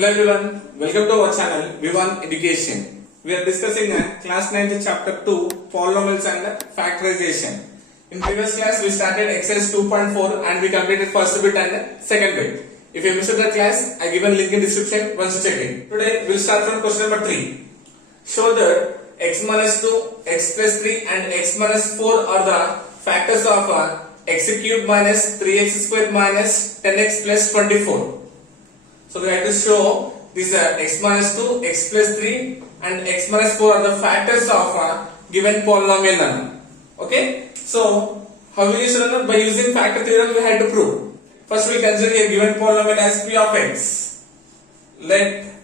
Hello everyone, welcome to our channel VIVAN Education. We are discussing class 9th chapter 2 Polynomials and Factorization. In previous class we started exercise 2.4 and we completed first bit and second bit. If you missed the class, I given link in description once check it. Today we will start from question number 3. Show that x minus 2, x plus 3 and x minus 4 are the factors of x cubed minus 3x squared minus 10x plus 24. So we have to show this x minus 2, x plus 3 and x minus 4 are the factors of given polynomial. Okay. So how will you show? By using factor theorem we had to prove. First we consider a given polynomial as p of x. Let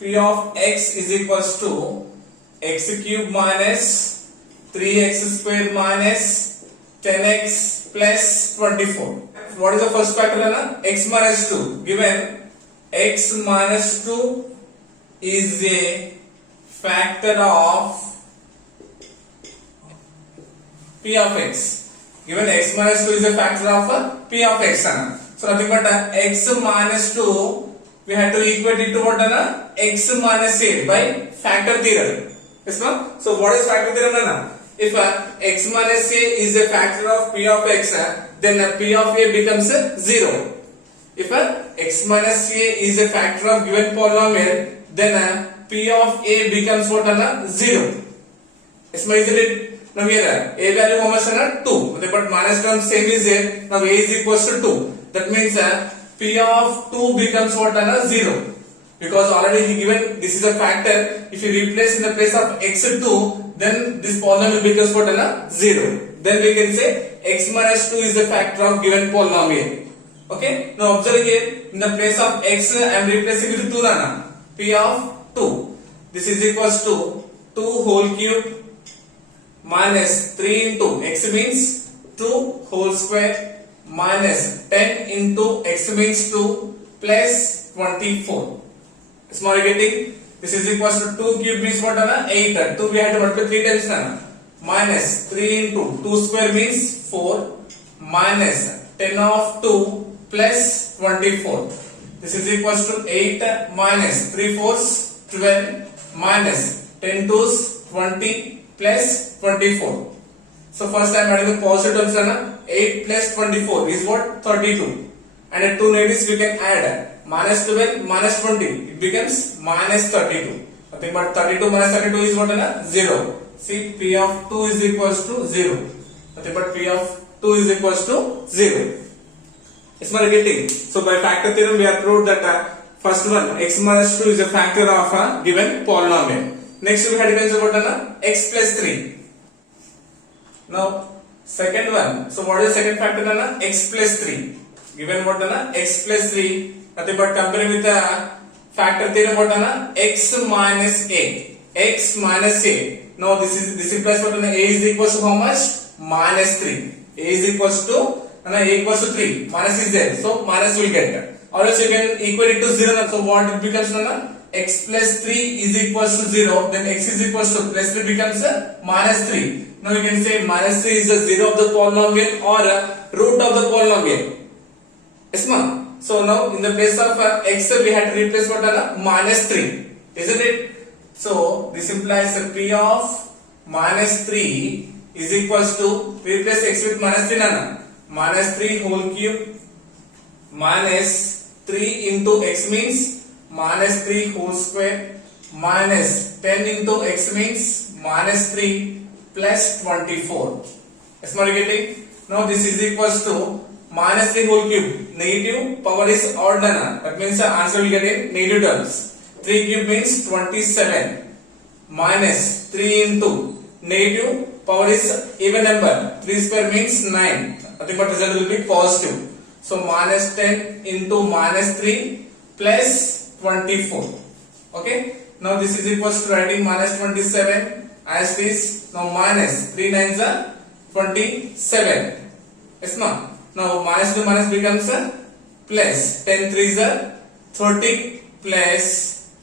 p of x is equals to x cubed minus 3x squared minus 10x plus 24. What is the first factor? X minus 2. Given x minus 2 is a factor of p of x. Given x minus 2 is a factor of p of x. So nothing but x minus 2 we have to equate it to what? X minus a by factor theorem. Yes, no? So what is factor theorem? If x minus a is a factor of p of x, then p of a becomes 0. If x minus a is a factor of given polynomial, then p of a becomes what? 0. Yes, isn't it? Now here a value how much? 2. But minus term same is there. Now a is equals to 2. That means p of 2 becomes what? 0. Because already given this is a factor. If you replace in the place of x2, then this polynomial becomes what? 0. Then we can say x minus 2 is a factor of given polynomial. Okay. Now observe here, in the place of x I am replacing with 2 nana. P of 2. This is equals to 2 whole cube minus 3 into x means 2 whole square minus 10 into x means 2 plus 24. Small getting. This is equals to 2 cube means what? 8. 2 we have to multiply 3 times nana. Minus 3 into 2 square means 4 minus 10 of 2 plus 24. This is equals to 8 minus 3 fours 12 minus 10 twos 20 plus 24. So first I am adding the positive terms. 8 plus 24 is what? 32. And at 2 negatives we can add minus 12 minus 20. It becomes minus 32. Nothing but 32 minus 32 is what? 0. See, p of 2 is equals to 0. Nothing but p of 2 is equals to 0. It's not getting. So by factor theorem we have proved that first one x minus 2 is a factor of a given polynomial. Next we had to consider what? X plus 3. Now second one. So what is the second factor? X plus 3. Given what? X plus 3. Nothing but comparing with the factor theorem what? X minus a. X minus a. Now this implies what? A is equals to how much? Minus 3. A is equals to a equals to 3. Minus is there. So minus will get. Or else you can equate it to 0. So what it becomes? X plus 3 is equals to 0. Then x is equals to plus 3 becomes minus 3. Now you can say minus 3 is the 0 of the polynomial or root of the polynomial. Yes, ma'am. So now in the place of x we had to replace what? Minus 3. Isn't it? So this implies p of minus 3 is equals to, replace x with minus 3 nana. Minus 3 whole cube minus 3 into x means minus 3 whole square minus 10 into x means minus 3 plus 24. Is not getting? Now this is equals to minus 3 whole cube. Negative power is odd. That means the answer will get in negative terms. 3 cube means 27 minus 3 into negative power is even number. 3 square means 9. Nothing but result will be positive. So minus 10 into minus 3 plus 24. Okay. Now this is equals to writing minus 27 as this. Now minus 3 nines are 27. Yes, no. Now minus to minus becomes plus 10 threes are 30 plus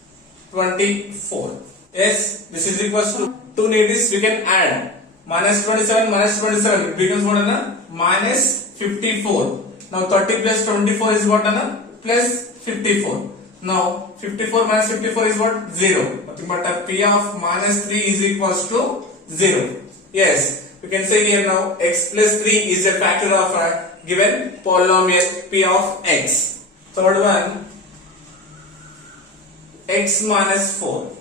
24. Yes, this is equals to 2 negatives we can add. Minus 27 minus 27 it becomes what? Minus 54. Now 30 plus 24 is what? Plus 54. Now 54 minus 54 is what? 0. Nothing but P of minus 3 is equals to 0. Yes, we can say here now x plus 3 is a factor of a given polynomial P of x. Third one, x minus 4.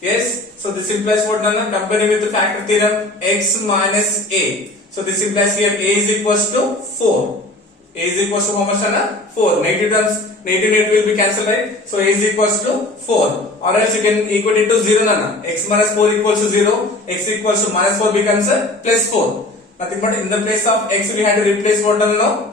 Yes, so this implies what? Comparing with the factor theorem, x minus a. So this implies here a is equals to 4. A is equals to how much? 4. Negative terms, negative will be cancelled, right? So a is equals to 4. Or else you can equate it to 0. X minus 4 equals to 0. X equals to minus 4 becomes plus 4. Nothing but in the place of x we had to replace what?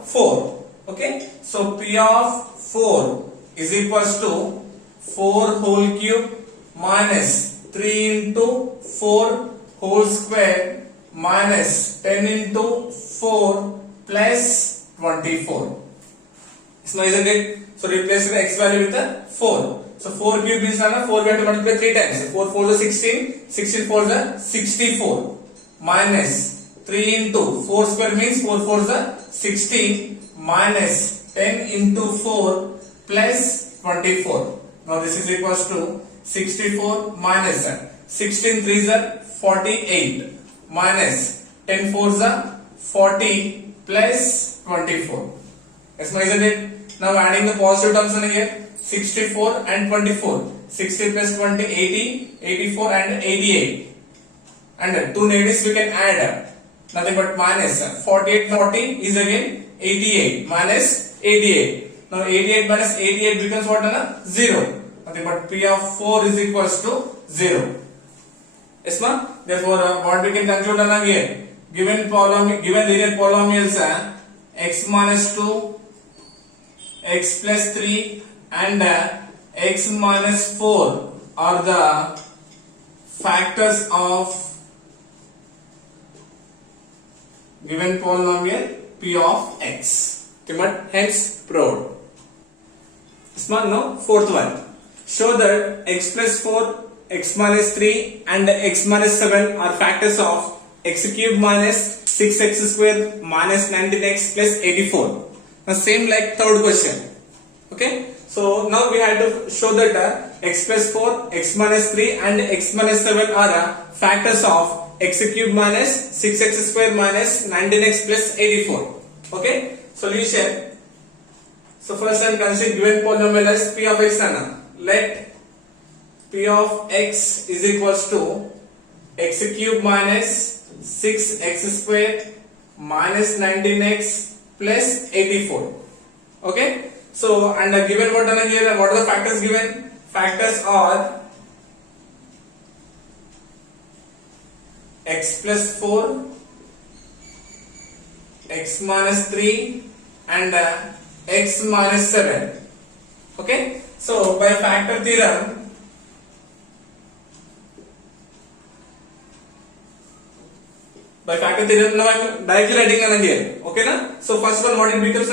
4. Okay. So P of 4 is equals to 4 whole cube minus 3 into 4 whole square minus 10 into 4 plus 24. Isn't it? So replace the x value with the 4. So 4 cube means 4 we have to multiply 3 times. 4 4 is 16, 16 4 is 64 minus 3 into 4 square means 4 4 is 16 minus 10 into 4 plus 24. Now this is equals to 64 minus 16 3 is 48 minus 10 4 is 40 plus 24. Yes, isn't it? Now adding the positive terms in here, 64 and 24. 60 plus 20, 80, 84 and 88. And two negatives we can add. Nothing but minus 48, 40 is again 88 minus 88. Now 88 minus 88 becomes what? 0. Nothing but P of 4 is equals to 0. Yes, ma? Therefore, what we can conclude here? Given linear polynomials, x minus 2, x plus 3 and x minus 4 are the factors of given polynomial P of x. Hence proved. No, fourth one. Show that x plus 4, x minus 3 and x minus 7 are factors of x cube minus 6x square minus 19x plus 84. Now same like third question. Okay. So now we had to show that x plus 4, x minus 3 and x minus 7 are factors of x cube minus 6x square minus 19x plus 84. Okay. Solution. So first I am considering given polynomial as P of x. Let P of x is equals to x cube minus 6x square minus 19x plus 84. Okay. So and given what here, what are the factors given? Factors are x plus 4, x minus 3 and x minus 7. Okay. So by factor theorem, now I am directly writing here. Okay na? So first one what it becomes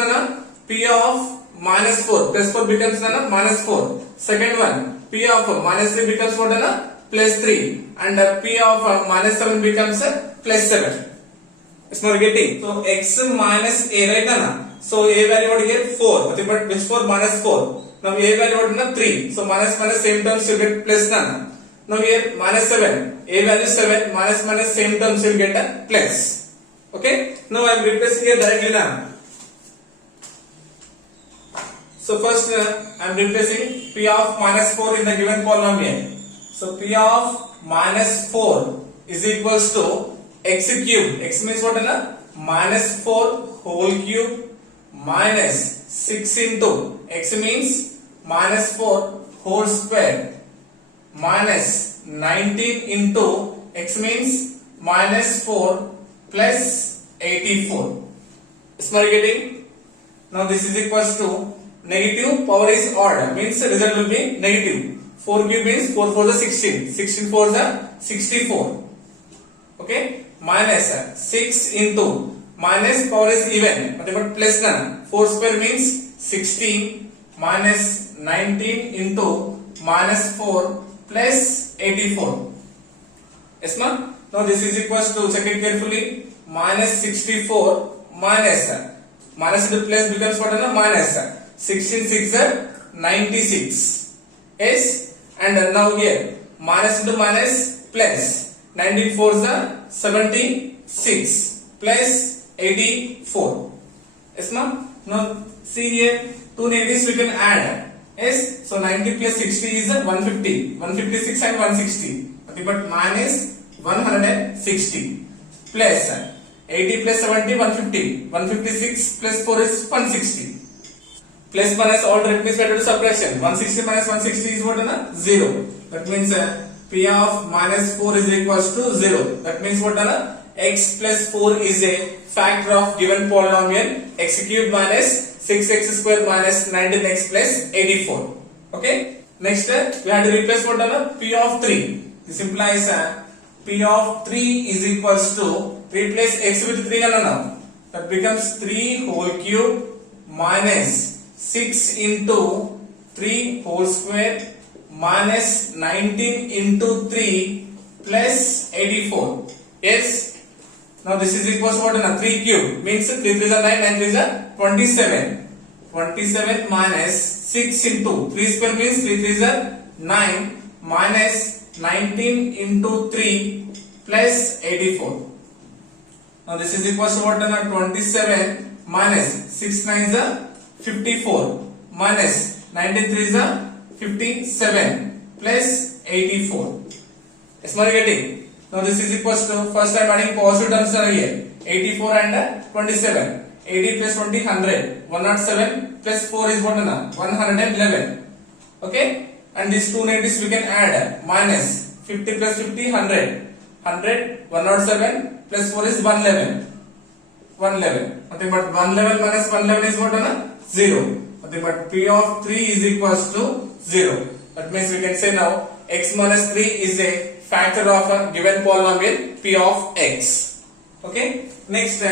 P of minus 4 plus 4 becomes minus 4. Second one P of minus 3 becomes what plus 3 and P of minus 7 becomes plus 7. It's not getting. So x minus a, right? So a value what here 4. But which 4? Minus 4. Now a value what 3. So minus minus same terms you get plus none. Now here minus 7. A value 7 minus minus same terms you get a plus. Okay. Now I am replacing here directly now. So first I am replacing P of minus 4 in the given polynomial. So P of minus 4 is equals to x cube. X means what? Minus 4 whole cube minus 6 into x means minus 4 whole square minus 19 into x means minus 4 plus 84. Smart getting? Now this is equals to negative power is odd, means the result will be negative. 4 cube means 4 4 is 16, 16 4 is 64. Okay. Minus 6 into minus power is even, but plus none. 4 square means 16 minus 19 into minus 4 plus 84. Yes, ma'am? Now this is equals to, check it carefully, minus 64 minus into plus becomes what? Minus 16 6 96. Yes, and now here minus into minus plus 19 fours are 76 plus 84. Yes, ma'am. Now see here, two negatives we can add. Yes, so 90 plus 60 is 150. 156 and 160. Nothing but minus 160 plus 80 plus 70 150. 156 plus 4 is 160. Plus minus all direct means method of subtraction. 160 minus 160 is what? 0. That means P of minus 4 is equals to 0. That means what? X plus 4 is a factor of given polynomial x cube minus 6x square minus 19x plus 84. Okay. Next we have to replace what? P of 3. This implies P of 3 is equals to, replace x with 3 now. That becomes 3 whole cube minus 6 into 3 whole square minus 19 into 3 plus 84. Yes. Now this is equals to what? 3 cube means 3 3s are 9, 9 3s are 27. 27 minus 6 into 3 square means 3 3s are 9 minus 19 into 3 plus 84. Now this is equals to what? 27 minus 6 9s are 54 minus 19 3s are 57 plus 84. Is my getting? Now this is equals to, first I am adding positive terms here. 84 and 27. 80 plus 20 100. 107 plus 4 is what? 111. Okay? And these two negatives we can add. Minus 50 plus 50 100. 100 107 plus 4 is 111. 111. Nothing but 111 minus 111 is what? 0. Nothing but P of 3 is equals to 0. That means we can say now x minus 3 is a factor of a given polynomial P of x. Okay. Next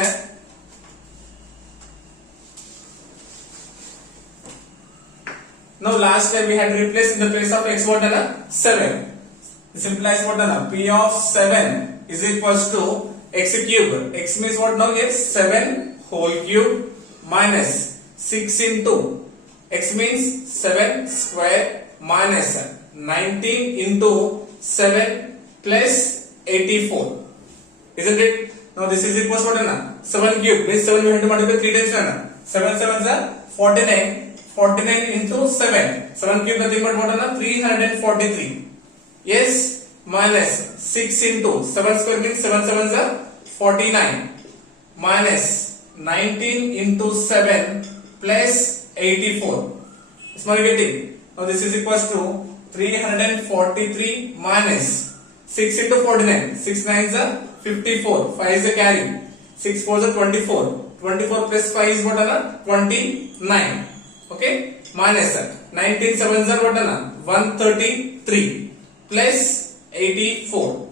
now last time we had replaced in the place of x what? 7. This implies what? P of 7 is equals to x cube. X means what now here? 7 whole cube minus 6 into x means 7 square minus 19 into 7 plus 84. Isn't it? Now this is equals to what? 7 cube means 7 we have to multiply 3 times. 7 7s are 49. 49 into 7. 7 cube nothing but what? 343. Yes, minus 6 into 7 square means 7 7s are 49 minus 19 into 7 plus 84. Is my getting? Now this is equals to 343 minus 6 into 49. 6 9s are 54. 5 is a carry. 6 4s are 24. 24 plus 5 is what? 29. Okay? Minus 19 7s are what? 133 plus 84.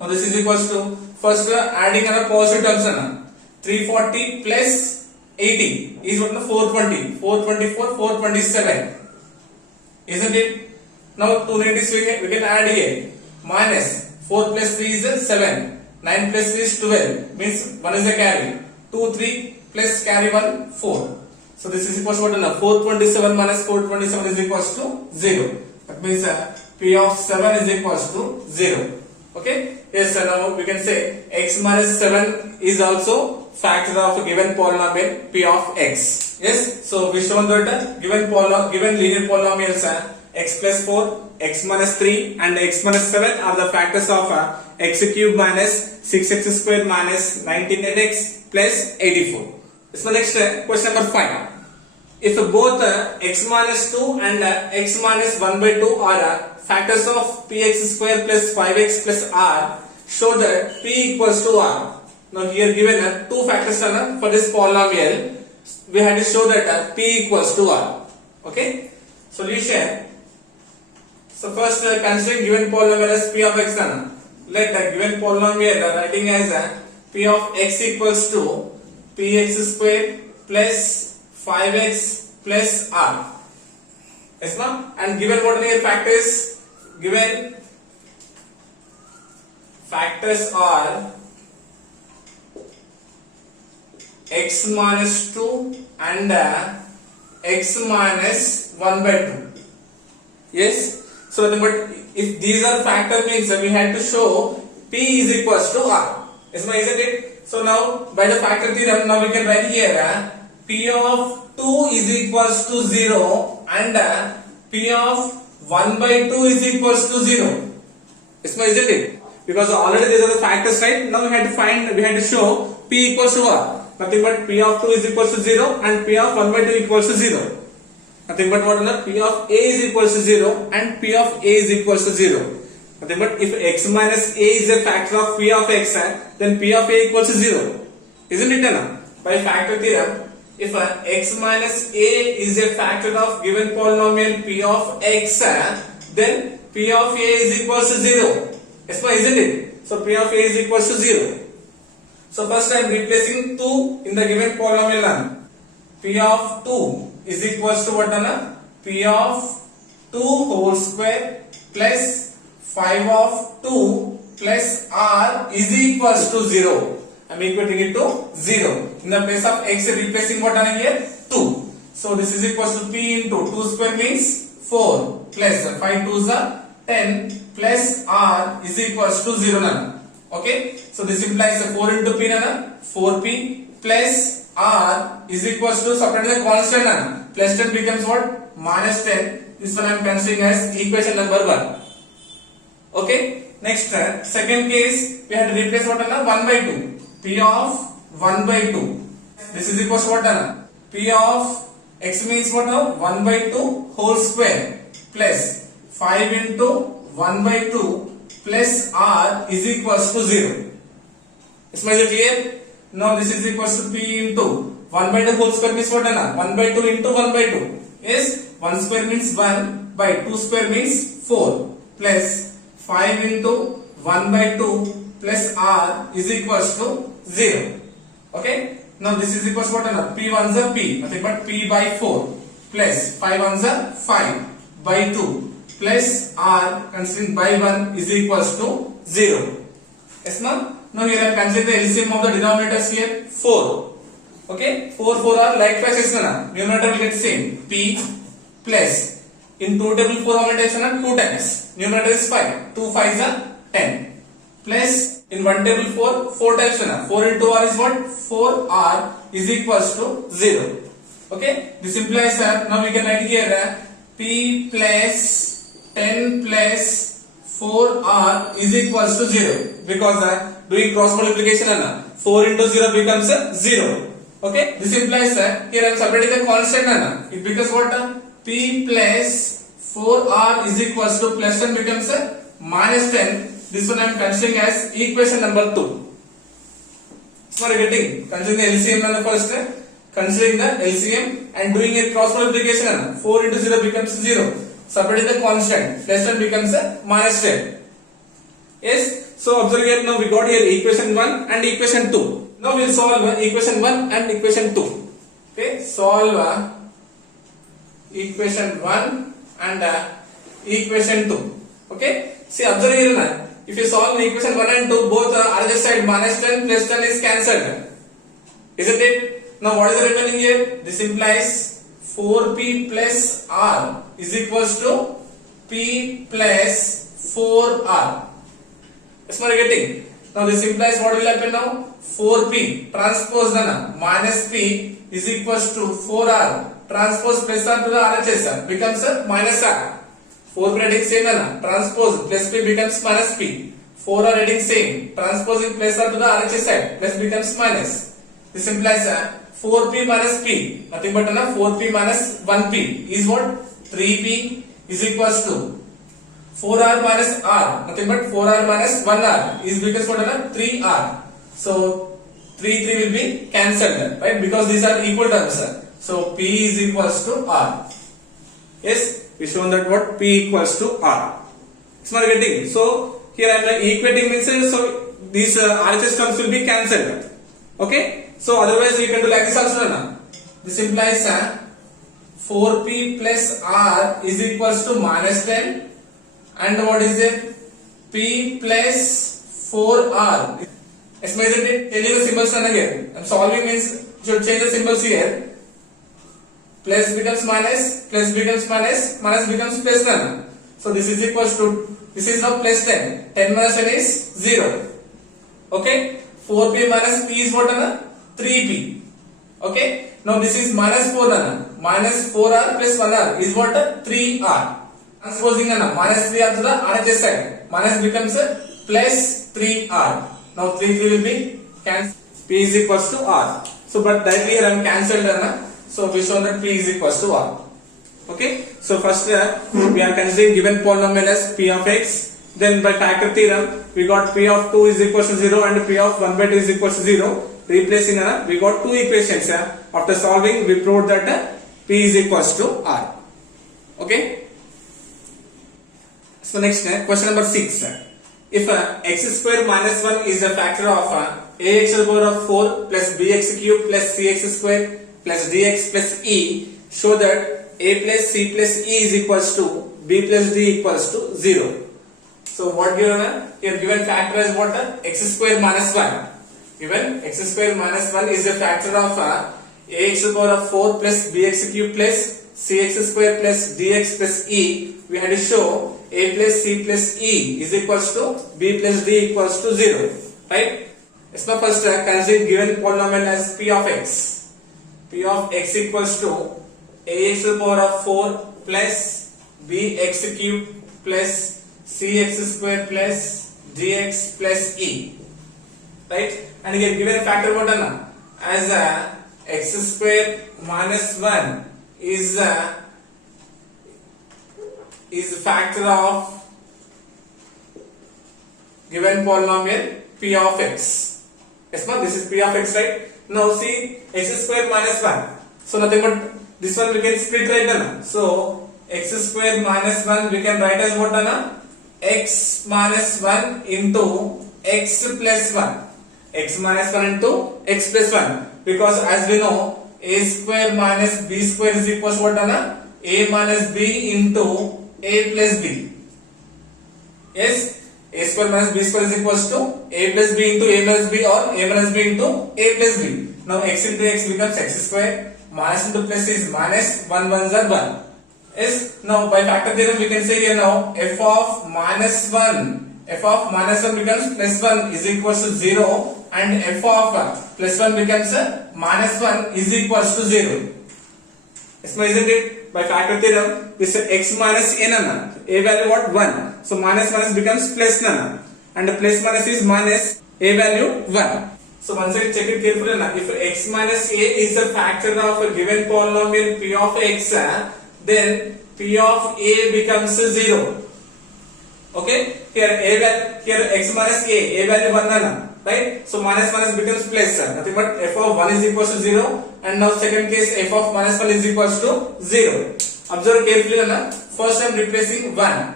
Now this is equals to, first adding positive terms. 340 plus 80 is what? 420. 424 427. Isn't it? Now two negatives we can add here. Minus 4 plus 3 is 7. 9 plus 3 is 12. Means 1 is a carry. 2 3 plus carry 1 4. So this is equals to what? 427 minus 427 is equals to 0. That means P of 7 is equals to 0. Okay? Yes, so now we can say x minus 7 is also factor of a given polynomial P of x. Yes, so we shown that given linear polynomials x plus 4, x minus 3 and x minus 7 are the factors of x cube minus 6x square minus 19x plus 84. So next question number 5. If both x minus 2 and x minus 1 by 2 are factors of px square plus 5x plus r, show that p equals to r. Now here given two factors for this polynomial, we had to show that p equals to r. Okay? Solution. So first considering given polynomial as p of x. Let the given polynomial writing as p of x equals to px square plus 5x plus r. Yes, ma'am? And given what are the factors? Given factors are x minus 2 and x minus 1 by 2. Yes. So nothing but if these are factor means we had to show p is equals to r. Isn't it? So now by the factor theorem now we can write here p of 2 is equals to 0 and p of 1 by 2 is equals to 0. Isn't it? Because already these are the factors, right? Now we had to show p equals to r. Nothing but p of 2 is equals to 0 and p of 1 by 2 equals to 0. Nothing but what is p of a is equals to 0 and p of a is equals to 0. Nothing but if x minus a is a factor of p of x, then p of a equals to 0. Isn't it? By factor theorem, if x minus a is a factor of given polynomial p of x, then p of a is equals to 0. Isn't it? So p of a is equals to 0. So first I am replacing 2 in the given polynomial. P of 2 is equals to what? P of 2 whole square plus 5 of 2 plus r is equals to 0. I am equating it to 0. In the place of x, replacing what here? 2. So this is equals to p into 2 square means 4 plus 5 2s are 10 plus r is equals to 0. Okay. So this implies 4 into p 4p plus r is equals to separate the constant plus 10 becomes what? Minus 10. This one I am considering as equation number 1. Okay. Next second case we have to replace what? 1 by 2. P of 1 by 2. This is equals to what? P of x means what? 1 by 2 whole square plus 5 into 1 by 2 plus r is equals to 0. Is it clear? Now this is equals to p into 1 by 2 whole square means what? 1 by 2 into 1 by 2. Yes, 1 square means 1 by 2 square means 4 plus 5 into 1 by 2 plus r is equals to 0. Okay. Now this is equals to what? P ones are p, nothing but p by 4 plus 5 ones are 5 by 2 plus r considering by 1 is equals to 0. Yes, now here I am considering the LCM of the denominators here 4. Okay, 4 are likewise, numerator will get same p plus in 2 table 4 how many times? 2 times. Numerator is 5. 2 5s are 10 plus in 1 table 4 times. 4 into r is what? 4r is equals to 0. Okay, this implies now we can write here p plus 10 plus 4r is equals to 0 because doing cross multiplication 4 into 0 becomes 0. Okay, this implies here I am separating the constant it becomes what? P plus 4r is equals to plus 10 becomes minus 10. This one I am considering as equation number 2. So we are getting considering the LCM first, considering the LCM and doing a cross multiplication 4 into 0 becomes 0. Separating the constant plus 10 becomes minus 10. Yes. So observe here, now we got here equation 1 and equation 2. Now we will solve equation 1 and equation 2. Okay, solve equation 1 and equation 2. Okay, see observe here, if you solve equation 1 and 2, both other side minus 10 plus 10 is cancelled. Isn't it? Now what is the remaining here? This implies 4p plus r is equals to p plus 4r. Is what getting? Now this implies what will happen now? 4p transpose minus p is equals to 4r transpose plus r to the RHS becomes minus r. 4p heading same transpose plus p becomes minus p. 4r heading same transposing plus r to the RHS side plus becomes minus. This implies 4p minus p, nothing but 4p minus 1p is what? 3p is equals to 4r minus r, nothing but 4r minus 1r is because what? 3r. So 3 will be cancelled, right? Because these are equal terms. So p is equals to r. Yes, we shown that what? P equals to r. It's not getting. So here I am equating means so these RHS terms will be cancelled. Okay. So otherwise you can do like this also. This implies 4p plus r is equals to minus 10. And what is it? P plus 4r. Isn't it? Changing the symbols here. I'm solving means should change the symbols here. plus becomes minus, plus becomes minus, minus becomes plus 1. So this is equals to, this is now plus 10. 10 minus 1 is 0. Okay, 4p minus p is what? 3p. Okay, now this is minus 4 minus 4r plus 1r is what? 3r. Supposing minus 3 after the RHS side, minus becomes plus 3r. Now 3 will be cancelled. P is equals to r. So but directly here I am cancelled. So we show that p is equals to r. Okay. So first we are considering given polynomial as p of x. Then by factor theorem we got p of 2 is equals to 0 and p of 1 by 2 is equals to 0. Replacing we got two equations. After solving we proved that p is equals to r. Okay. So next question number 6. If x square minus 1 is a factor of ax to the power of 4 plus bx cube plus cx square plus dx plus e, show that a plus c plus e is equals to b plus d equals to 0. So what given here? Given factor is what? X square minus 1. Given x square minus 1 is a factor of ax to the power of 4 plus bx cube plus cx square plus dx plus e. We had to show a plus c plus e is equals to b plus d equals to 0. Right? So first consider given polynomial as p of x. P of x equals to ax to the power of 4 plus bx cube plus cx square plus dx plus e. Right? And here given factor what as x square minus 1 is factor of given polynomial p of x. Yes, ma'am, this is p of x, right? Now see x square minus 1. So nothing but this one we can split right now. So x square minus 1 we can write as what? X minus 1 into x plus 1. X minus 1 into x plus 1. Because as we know a square minus b square is equals to what? A minus b into a plus b. Yes, a square minus b square is equals to a plus b into a minus b or a minus b into a plus b. Now x into x becomes x square, minus into plus is minus, 1 ones are 1. Yes, now by factor theorem we can say here now f of minus 1 becomes plus 1 is equals to 0 and f of plus 1 becomes minus 1 is equals to 0. Yes, isn't it? By factor theorem, this is x minus n, a value what? 1. So minus minus becomes plus n, and the plus minus is minus, a value 1. So once again check it carefully. If x minus a is a factor of a given polynomial p of x, then p of a becomes 0. Okay? Here x minus a value 1, right? So minus minus becomes plus. Nothing but f of 1 is equals to 0. And now second case f of minus 1 is equals to 0. Observe carefully. First I am replacing 1.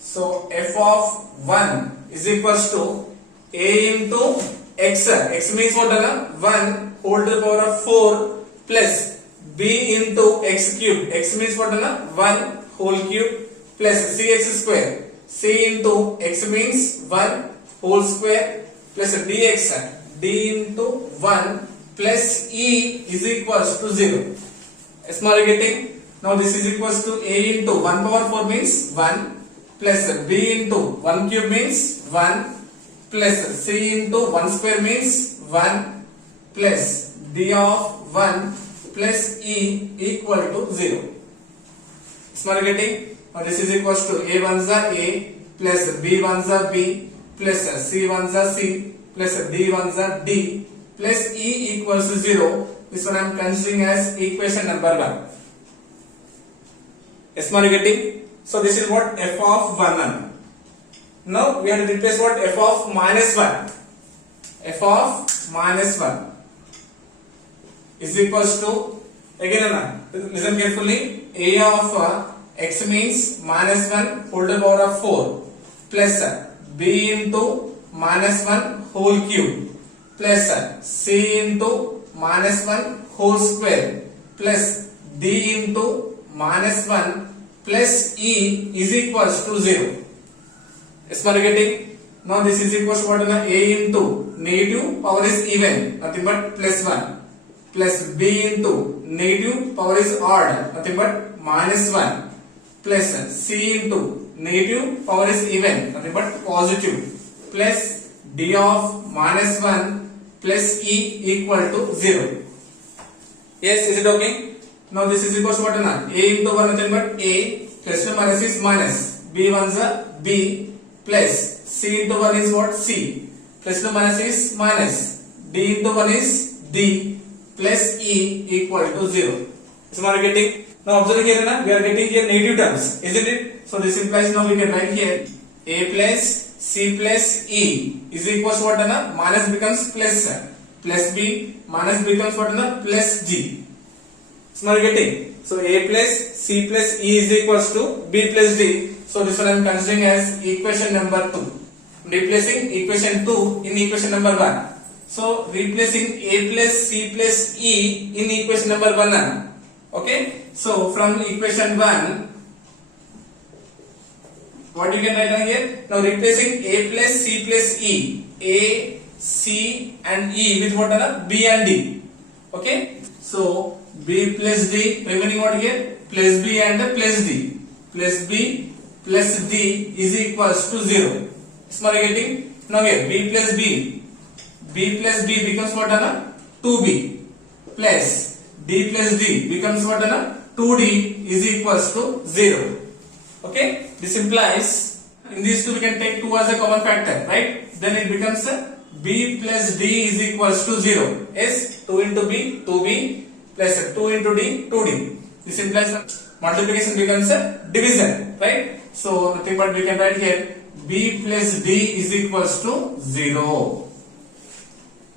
So f of 1 is equals to a into x. X means what? 1 whole to the power of 4 plus b into x cube. X means what? 1 whole cube plus cx square. C into x means 1 whole square plus dx. D into 1 plus e is equals to 0. Small getting. Now this is equals to a into 1 power 4 means 1 plus b into 1 cube means 1 plus c into 1 square means 1 plus d of 1 plus e equal to 0. Small getting. Now this is equals to a ones are a plus b ones are b plus c ones are c plus d ones are d plus e equals to 0. This one I am considering as equation number 1. Yes, are you getting? So this is what f of 1. Now we have to replace what? F of minus 1. F of minus 1 is equals to, again listen carefully, a of x means minus 1 whole to the power of 4 plus b into minus 1 whole cube plus c into minus 1 whole square plus d into minus 1 plus e is equals to 0. Is you getting? Now this is equals to what? A into negative power is even, nothing but plus 1 plus b into negative power is odd, nothing but minus 1, plus c into negative power is even, nothing but positive, plus d of minus 1 plus e equal to 0. Yes, is it okay? Now this is equals to what now? A into 1 nothing but a, plus to minus is minus, b 1 is a b, plus c into 1 is what? C, plus to minus is minus, d into 1 is d, plus e equal to 0. So we are getting, now observe here na, we are getting here negative terms, isn't it? So this implies now we can write here a plus c plus e is equals to what na? Minus becomes plus, plus b, minus becomes what na? Plus d. So we are getting, so a plus c plus e is equals to b plus d. So this one I am considering as equation number 2. Replacing equation 2 in equation number 1. So replacing a plus c plus e in equation number 1. Okay. So from equation 1, what you can write down here? Now replacing a plus c plus e, a, c and e with what are b and d. Okay. So b plus d remaining what here? Plus b and plus d. Plus b plus d is equals to 0. Small getting, now here b plus b becomes what ana? 2b, plus d plus d becomes what ana? 2d is equals to 0. Okay, this implies in these two we can take 2 as a common factor, right? Then it becomes b plus d is equals to 0. Yes, 2 into b, 2b, plus 2 into d, 2d. This implies multiplication becomes a division, right? So nothing but we can write here b plus d is equals to 0.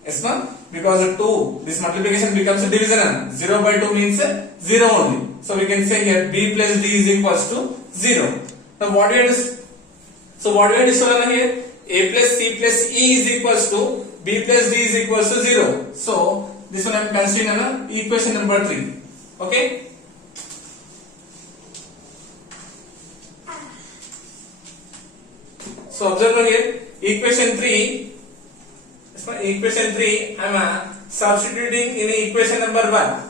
Yes, ma'am? Because 2, this multiplication becomes a division. 0 by 2 means 0 only. So we can say here b plus d is equals to 0. Now what we have to show here? A plus c plus e is equals to b plus d is equals to 0. So this one I am considering equation number 3. Okay? So observe here, equation 3, I am substituting in equation number 1.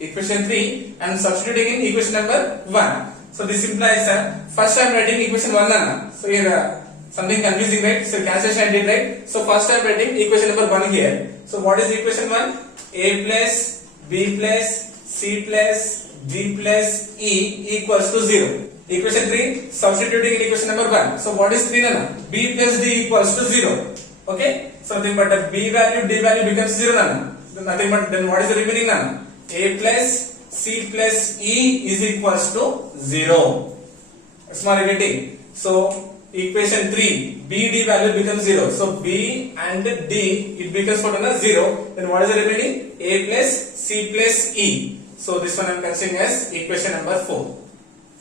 Equation 3, I am substituting in equation number 1. So this implies first I am writing equation 1. So here something confusing, right? So cancellation I did, right? So first I am writing equation number 1 here. So what is equation 1? A plus b plus c plus d plus e equals to 0. Equation 3, substituting in equation number 1. So what is 3 nana? B plus d equals to 0. Okay? So nothing but a b value, d value becomes 0 nana. Nothing but then what is the remaining nana? A plus c plus e is equals to 0. Small getting. So equation 3, b d value becomes 0. So b and d it becomes what nana? 0. Then what is the remaining? A plus c plus e. So this one I am considering as equation number 4.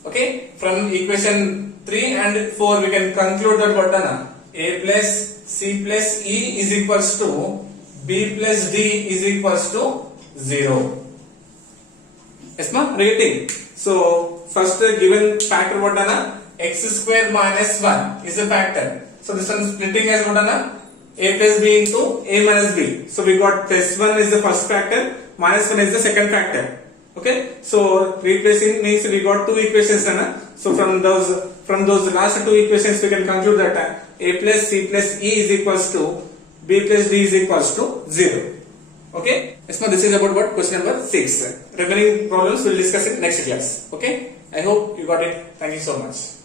Okay, from equation 3 and 4 we can conclude that what na? A plus c plus e is equals to b plus d is equals to 0. Yes ma'am, relating. So first given factor what na? X square minus 1 is a factor. So this one splitting as what na? A plus b into a minus b. So we got plus 1 is the first factor, minus 1 is the second factor. Okay, so replacing means we got two equations. So from those last two equations we can conclude that a plus c plus e is equals to b plus d is equals to 0. Okay, yes, this is about what question number 6. Remaining problems we will discuss in next class. Okay, I hope you got it. Thank you so much.